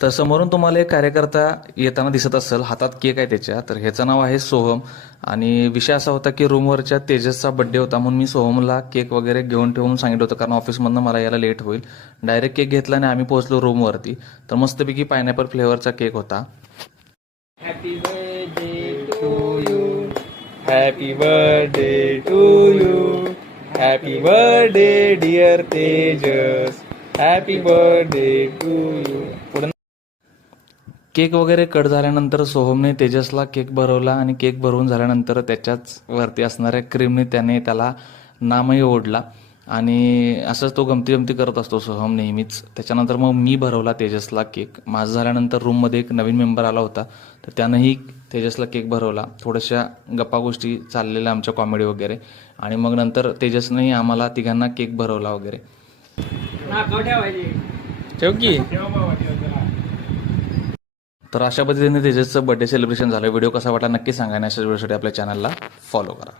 तर समोरून तुम्हाला एक कार्यकर्ता येताना दिसत असेल, हातात केक आहे त्याच्या. तर ह्याचं नाव आहे सोहम. आणि विषय असा होता की रूमवरच्या तेजसचा बड्डे होता, म्हणून मी सोहमला केक वगैरे घेऊन ठेवून सांगितलं होतं, कारण ऑफिसमधनं मला यायला लेट होईल. डायरेक्ट केक घेतला आणि आम्ही पोहोचलो रूमवरती. तर मस्तपैकी पायनॅपल फ्लेवरचा केक होता. Happy birthday to you, happy birthday to you, happy birthday dear Tejas, happy birthday to you. Cake वगैरे कट झाल्यानंतर सोहमने तेजसला केक भरवला आणि केक भरवून झाल्यानंतर त्याच्याच वरती असणाऱ्या क्रीमने त्याला नामही ओढला. आणि असंच तो गमती गमती करत असतो सोहम नेहमीच. त्याच्यानंतर मग मी भरवला तेजसला केक. माझं झाल्यानंतर रूममध्ये एक नवीन मेंबर आला होता, तर त्यानंही तेजसला केक भरवला. थोड्याशा गप्पा गोष्टी चाललेल्या आमच्या, कॉमेडी वगैरे. आणि मग नंतर तेजसनेही आम्हाला तिघांना केक भरवला वगैरे. चौकी तर अशा पद्धतीने तेजसचं बर्थडे सेलिब्रेशन झालं. व्हिडिओ कसा वाटला नक्की सांगा आणि अशाच व्हिडिओसाठी आपल्या चॅनलला फॉलो करा.